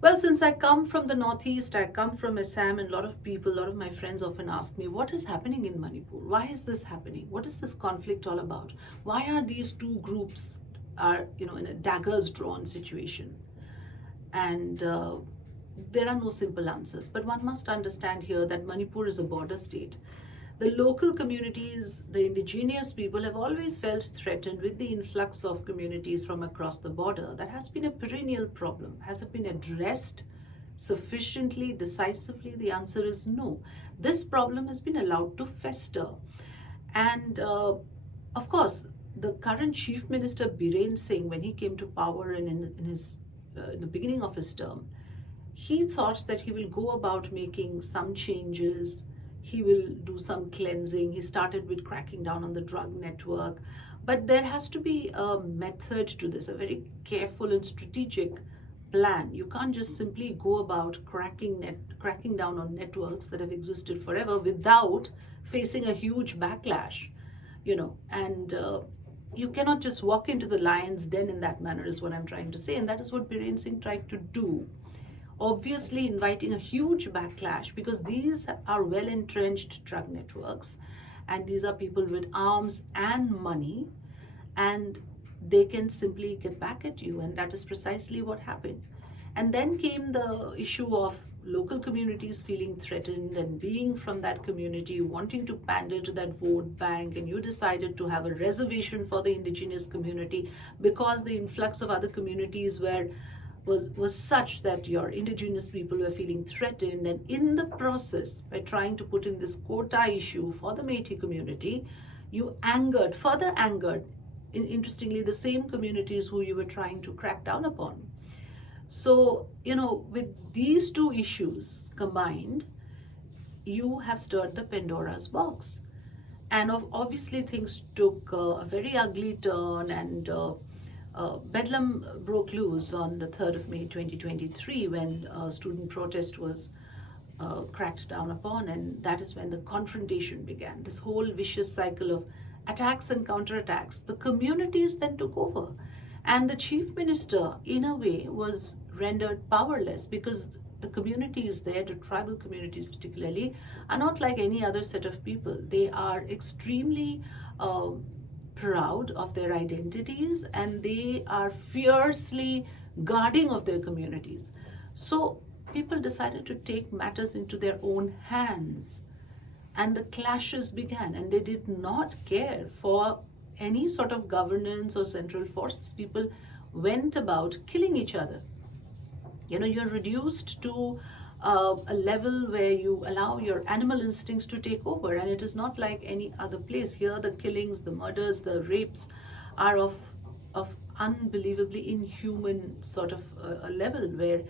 Well, since I come from the Northeast, I come from Assam, and a lot of people, a lot of my friends often ask me, what is happening in Manipur? Why is this happening? What is this conflict all about? Why are these two groups in a daggers drawn situation? And there are no simple answers. But one must understand here that Manipur is a border state. The local communities, the indigenous people, have always felt threatened with the influx of communities from across the border. That has been a perennial problem. Has it been addressed sufficiently, decisively? The answer is no. This problem has been allowed to fester. And of course, the current Chief Minister Biren Singh, when he came to power and in the beginning of his term, he thought that he will go about making some changes. He will do some cleansing. He started with cracking down on the drug network. But there has to be a method to this, a very careful and strategic plan. You can't just simply go about cracking down on networks that have existed forever without facing a huge backlash, and you cannot just walk into the lion's den in that manner, is what I'm trying to say. And that is what Biren Singh tried to do, obviously inviting a huge backlash, because these are well entrenched drug networks, and these are people with arms and money, and they can simply get back at you. And that is precisely what happened. And then came the issue of local communities feeling threatened, and being from that community, wanting to pander to that vote bank, and you decided to have a reservation for the indigenous community because the influx of other communities was such that your indigenous people were feeling threatened. And in the process, by trying to put in this quota issue for the Métis community, you further angered, interestingly, the same communities who you were trying to crack down upon. So, with these two issues combined, you have stirred the Pandora's box. And obviously, things took a very ugly turn, and Bedlam broke loose on the 3rd of May 2023, when student protest was cracked down upon, and that is when the confrontation began. This whole vicious cycle of attacks and counterattacks. The communities then took over, and the chief minister, in a way, was rendered powerless, because the communities there, the tribal communities particularly, are not like any other set of people. They are extremely proud of their identities, and they are fiercely guarding of their communities. So people decided to take matters into their own hands, and the clashes began, and they did not care for any sort of governance or central forces. People went about killing each other. You're reduced to a level where you allow your animal instincts to take over, and it is not like any other place. Here, the killings, the murders, the rapes are of unbelievably inhuman sort of a level, where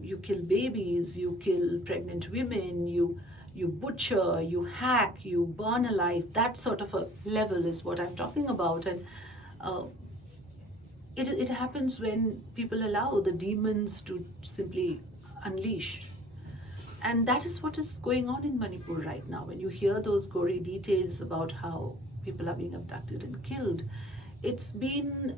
you kill babies, you kill pregnant women, you butcher, you hack, you burn alive. That sort of a level is what I'm talking about. And uh, it happens when people allow the demons to simply unleash. And that is what is going on in Manipur right now. When you hear those gory details about how people are being abducted and killed, it's been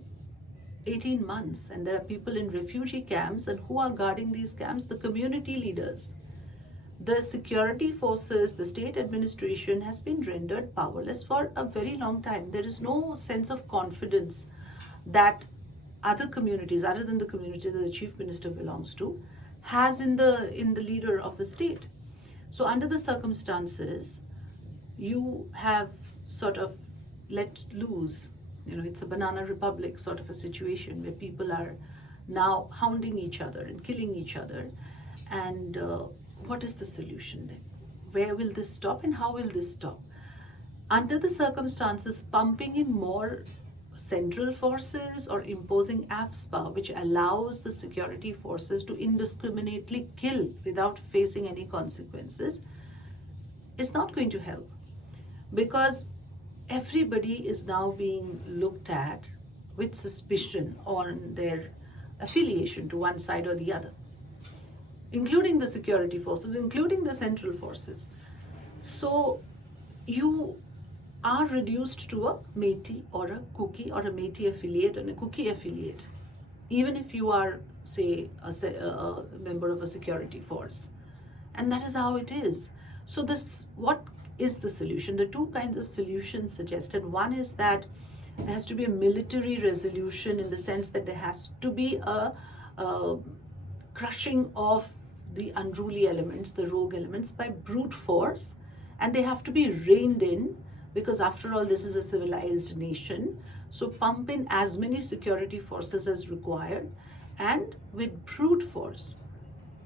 18 months, and there are people in refugee camps, and who are guarding these camps? The community leaders. The security forces, the state administration has been rendered powerless for a very long time. There is no sense of confidence that other communities, other than the community that the chief minister belongs to, has in the leader of the state. So under the circumstances, you have sort of let loose. It's a banana republic sort of a situation, where people are now hounding each other and killing each other. And what is the solution then? Where will this stop, and how will this stop? Under the circumstances, pumping in more central forces or imposing AFSPA, which allows the security forces to indiscriminately kill without facing any consequences, is not going to help, because everybody is now being looked at with suspicion on their affiliation to one side or the other, including the security forces, including the central forces. So you are reduced to a Métis or a Kuki or a Métis affiliate and a Kuki affiliate. Even if you are say, a member of a security force. And that is how it is. So this, what is the solution? The two kinds of solutions suggested. One is that there has to be a military resolution, in the sense that there has to be a crushing of the unruly elements, the rogue elements, by brute force, and they have to be reined in, because after all, this is a civilized nation. So pump in as many security forces as required, and with brute force,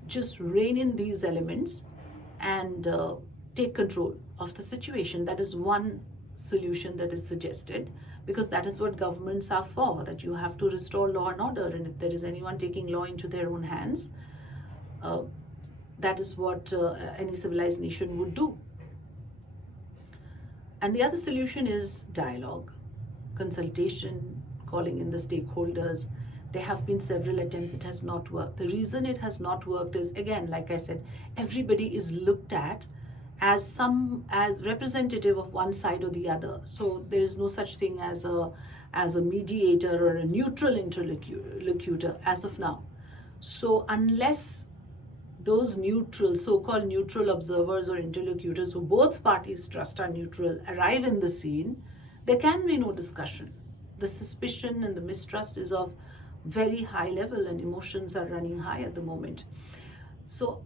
just rein in these elements and take control of the situation. That is one solution that is suggested, because that is what governments are for, that you have to restore law and order. And if there is anyone taking law into their own hands, uh, that is what any civilized nation would do. And the other solution is dialogue, consultation, calling in the stakeholders. There have been several attempts, it has not worked. The reason it has not worked is, again, like I said, everybody is looked at as representative of one side or the other. So there is no such thing as a mediator or a neutral interlocutor as of now. So unless those neutral, so-called neutral observers or interlocutors who both parties trust are neutral arrive in the scene, there can be no discussion. The suspicion and the mistrust is of very high level, and emotions are running high at the moment. So,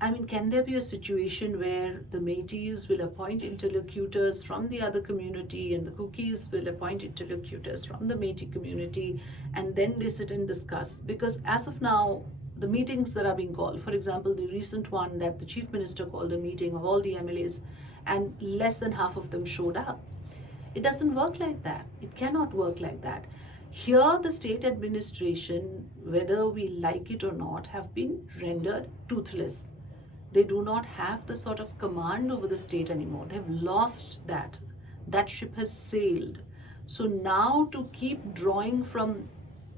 I mean, can there be a situation where the Métis will appoint interlocutors from the other community, and the Cookies will appoint interlocutors from the Métis community, and then they sit and discuss? Because as of now, the meetings that are being called, for example, the recent one that the Chief Minister called a meeting of all the MLAs, and less than half of them showed up. It doesn't work like that. It cannot work like that. Here, the state administration, whether we like it or not, have been rendered toothless. They do not have the sort of command over the state anymore. They've lost that. That ship has sailed. So now to keep drawing from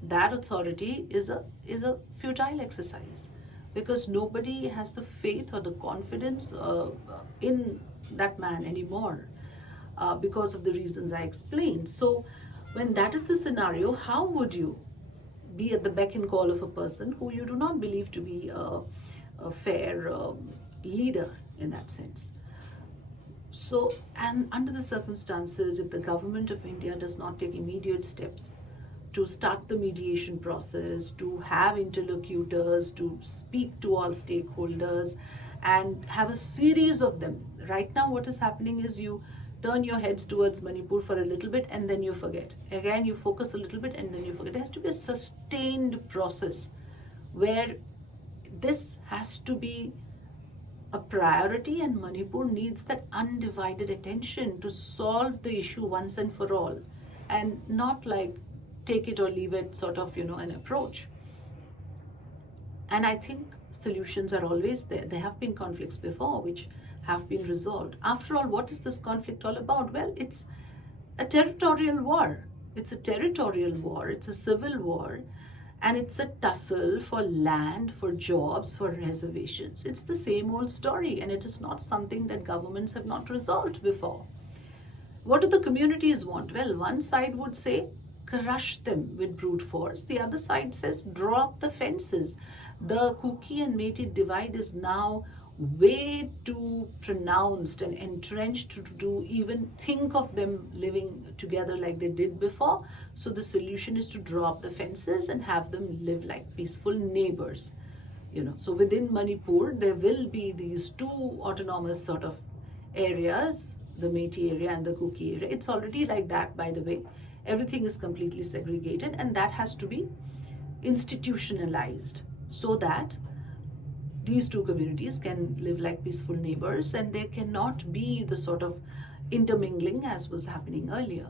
that authority is a futile exercise, because nobody has the faith or the confidence in that man anymore, because of the reasons I explained. So when that is the scenario, how would you be at the beck and call of a person who you do not believe to be a fair leader in that sense? So, and under the circumstances, if the government of India does not take immediate steps to start the mediation process, to have interlocutors, to speak to all stakeholders, and have a series of them. Right now, what is happening is you turn your heads towards Manipur for a little bit and then you forget. Again, you focus a little bit and then you forget. There has to be a sustained process where this has to be a priority, and Manipur needs that undivided attention to solve the issue once and for all, and not like take it or leave it sort of, an approach. And I think solutions are always there. There have been conflicts before which have been resolved. After all, what is this conflict all about? Well, it's a territorial war. It's a territorial war. It's a civil war. And it's a tussle for land, for jobs, for reservations. It's the same old story, and it is not something that governments have not resolved before. What do the communities want? Well, one side would say, crush them with brute force. The other side says, draw up the fences. The Kuki and Métis divide is now way too pronounced and entrenched to even think of them living together like they did before. So the solution is to draw up the fences and have them live like peaceful neighbors. So within Manipur, there will be these two autonomous sort of areas, the Métis area and the Kuki area. It's already like that, by the way. Everything is completely segregated, and that has to be institutionalized so that these two communities can live like peaceful neighbors, and there cannot be the sort of intermingling as was happening earlier.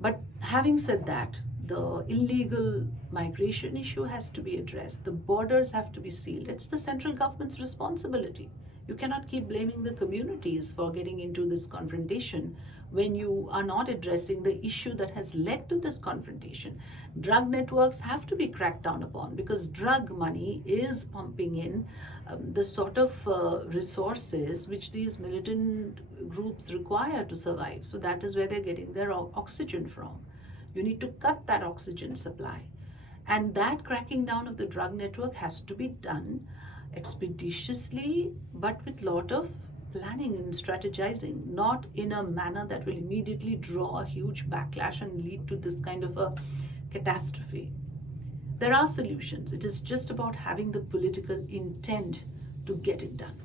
But having said that, the illegal migration issue has to be addressed. The borders have to be sealed. It's the central government's responsibility. You cannot keep blaming the communities for getting into this confrontation when you are not addressing the issue that has led to this confrontation. Drug networks have to be cracked down upon, because drug money is pumping in the sort of resources which these militant groups require to survive. So that is where they're getting their oxygen from. You need to cut that oxygen supply. And that cracking down of the drug network has to be done expeditiously, but with lot of planning and strategizing, not in a manner that will immediately draw a huge backlash and lead to this kind of a catastrophe. There are solutions. It is just about having the political intent to get it done.